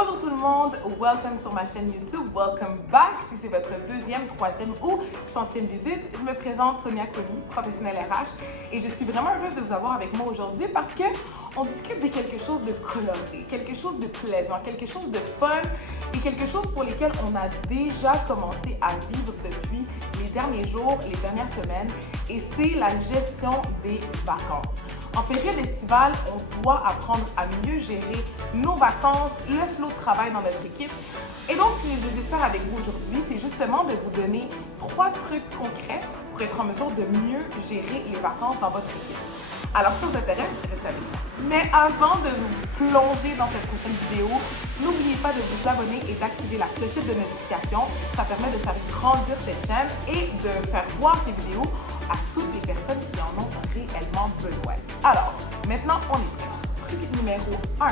Bonjour tout le monde, welcome sur ma chaîne YouTube, welcome back si c'est votre deuxième, troisième ou centième visite. Je me présente Sonia Kony, professionnelle RH et je suis vraiment heureuse de vous avoir avec moi aujourd'hui parce que on discute de quelque chose de coloré, quelque chose de plaisant, quelque chose de fun et quelque chose pour lesquels on a déjà commencé à vivre depuis les derniers jours, les dernières semaines et c'est la gestion des vacances. En période estivale, on doit apprendre à mieux gérer nos vacances, le flot de travail dans notre équipe. Et donc, ce que j'ai décidé de faire avec vous aujourd'hui, c'est justement de vous donner 3 trucs concrets pour être en mesure de mieux gérer les vacances dans votre équipe. Alors, si ça vous intéresse, restez avec moi. Mais avant de vous plonger dans cette prochaine vidéo, n'oubliez pas de vous abonner et d'activer la clochette de notification. Ça permet de faire grandir cette chaîne et de faire voir ces vidéos à toutes les personnes qui en ont réellement besoin. Alors, maintenant, on est prêt. Truc numéro 1,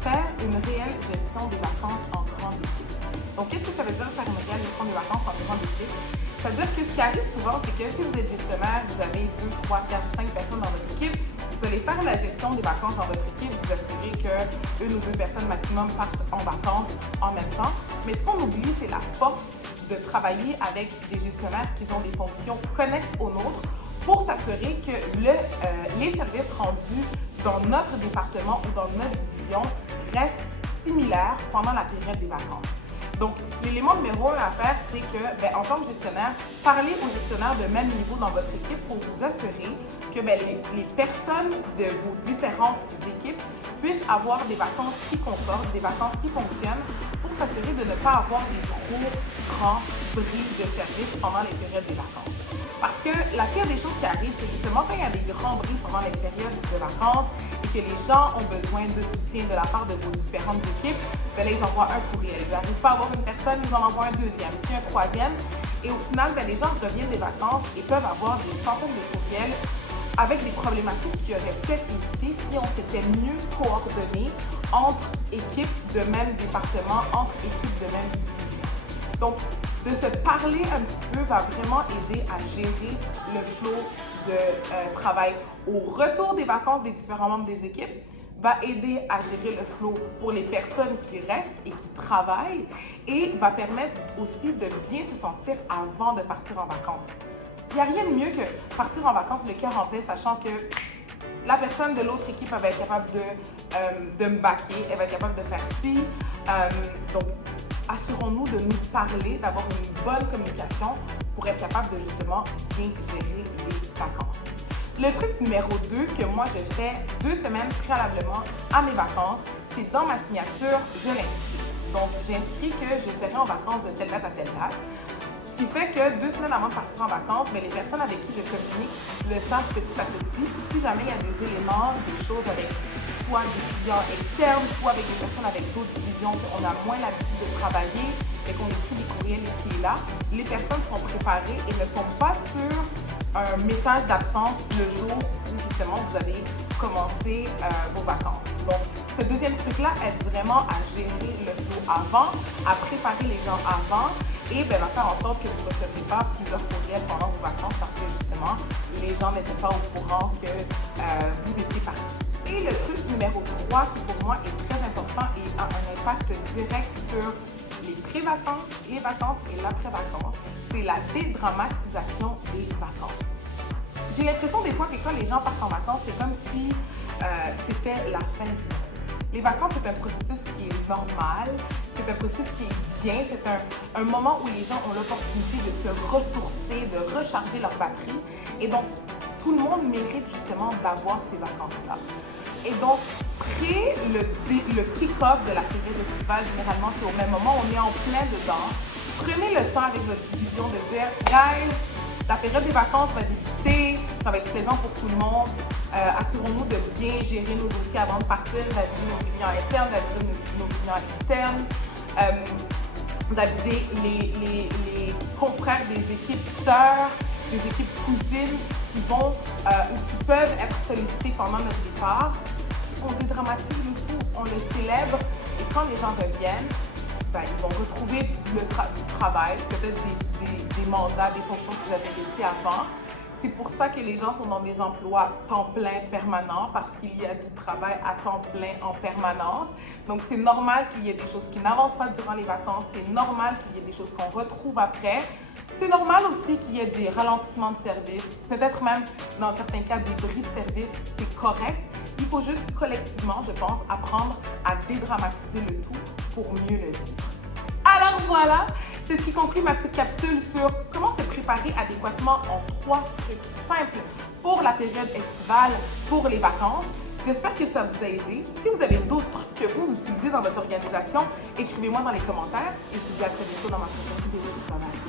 faire une réelle gestion des vacances en grande équipe. Donc, qu'est-ce que ça veut dire faire une réelle gestion des vacances en grande équipe? Ça veut dire que ce qui arrive souvent, c'est que si vous êtes gestionnaire, vous avez 2, 3, 4, 5 personnes dans votre équipe, vous allez faire la gestion des vacances dans votre équipe, vous assurez que 1 ou 2 personnes maximum partent en vacances en même temps. Mais ce qu'on oublie, c'est la force de travailler avec des gestionnaires qui ont des fonctions connexes aux nôtres pour s'assurer que les services rendus dans notre département ou dans notre division restent similaires pendant la période des vacances. Donc, l'élément numéro 1 à faire, c'est que, en tant que gestionnaire, parlez aux gestionnaires de même niveau dans votre équipe pour vous assurer que les personnes de vos différentes équipes puissent avoir des vacances qui concordent, des vacances qui fonctionnent pour s'assurer de ne pas avoir des trop grands bris de service pendant les périodes des vacances. Parce que la pire des choses qui arrivent, c'est justement quand il y a des grands bris pendant les périodes de vacances et que les gens ont besoin de soutien de la part de vos différentes équipes, là, ils envoient un courriel. Ils n'arrivent pas à avoir une personne, ils en envoient un deuxième, puis un troisième. Et au final, les gens reviennent des vacances et peuvent avoir des centaines de courriels avec des problématiques qui auraient peut-être évité si on s'était mieux coordonné entre équipes de même département, entre équipes de même division. Donc, de se parler un petit peu va vraiment aider à gérer le flot de travail. Au retour des vacances des différents membres des équipes, va aider à gérer le flot pour les personnes qui restent et qui travaillent et va permettre aussi de bien se sentir avant de partir en vacances. Il n'y a rien de mieux que partir en vacances le cœur en paix, sachant que la personne de l'autre équipe elle va être capable de me backer, elle va être capable de faire ci. Donc, assurons-nous de nous parler, d'avoir une bonne communication pour être capable de justement bien gérer les vacances. Le truc numéro 2 que moi je fais 2 semaines préalablement à mes vacances, c'est dans ma signature, je l'inscris. Donc, j'inscris que je serai en vacances de telle date à telle date. Ce qui fait que 2 semaines avant de partir en vacances, les personnes avec qui je communique le savent petit à petit. Si jamais il y a des éléments, des choses avec soit des clients externes, soit avec des personnes avec d'autres divisions qu'on a moins l'habitude de travailler et qu'on écrit des courriels ici et là, les personnes sont préparées et ne tombent pas sur un message d'absence le jour où justement vous avez commencé vos vacances. Donc, ce deuxième truc-là aide vraiment à gérer le flot avant, à préparer les gens avant et va faire en sorte que vous ne recevrez pas plusieurs courriels pendant vos vacances parce que justement, les gens n'étaient pas au courant que vous étiez partis. Et le truc numéro 3 qui pour moi est très important et a un impact direct sur les pré-vacances, les vacances et l'après-vacances, c'est la dédramatisation des vacances. J'ai l'impression des fois que quand les gens partent en vacances, c'est comme si c'était la fin du monde. Les vacances, c'est un processus qui est normal, c'est un processus qui est bien, c'est un moment où les gens ont l'opportunité de se ressourcer, de recharger leur batterie. Et donc, tout le monde mérite justement d'avoir ces vacances-là. Et donc, après le kick-off de la période estivale, généralement, c'est au même moment, on est en plein dedans. Prenez le temps avec votre division de dire, guys, la période des vacances va débuter, ça va être plaisant pour tout le monde. Assurons-nous de bien gérer nos dossiers avant de partir, d'aviser nos clients internes, d'aviser nos clients externes. Vous avisez les confrères des équipes sœurs, des équipes cousines qui vont ou qui peuvent être sollicitées pendant notre départ. On dédramatise le tout, on le célèbre et quand les gens reviennent, ils vont retrouver du travail, peut-être des mandats, des fonctions que vous avez laissées avant. C'est pour ça que les gens sont dans des emplois temps plein permanents, parce qu'il y a du travail à temps plein en permanence. Donc, c'est normal qu'il y ait des choses qui n'avancent pas durant les vacances. C'est normal qu'il y ait des choses qu'on retrouve après. C'est normal aussi qu'il y ait des ralentissements de service, peut-être même dans certains cas des bris de service. C'est correct. Il faut juste collectivement, je pense, apprendre à dédramatiser le tout pour mieux le vivre. Alors voilà, c'est ce qui conclut ma petite capsule sur comment se préparer adéquatement en 3 trucs simples pour la période estivale, pour les vacances. J'espère que ça vous a aidé. Si vous avez d'autres trucs que vous utilisez dans votre organisation, écrivez-moi dans les commentaires et je vous dis à très bientôt dans ma prochaine vidéo de travail.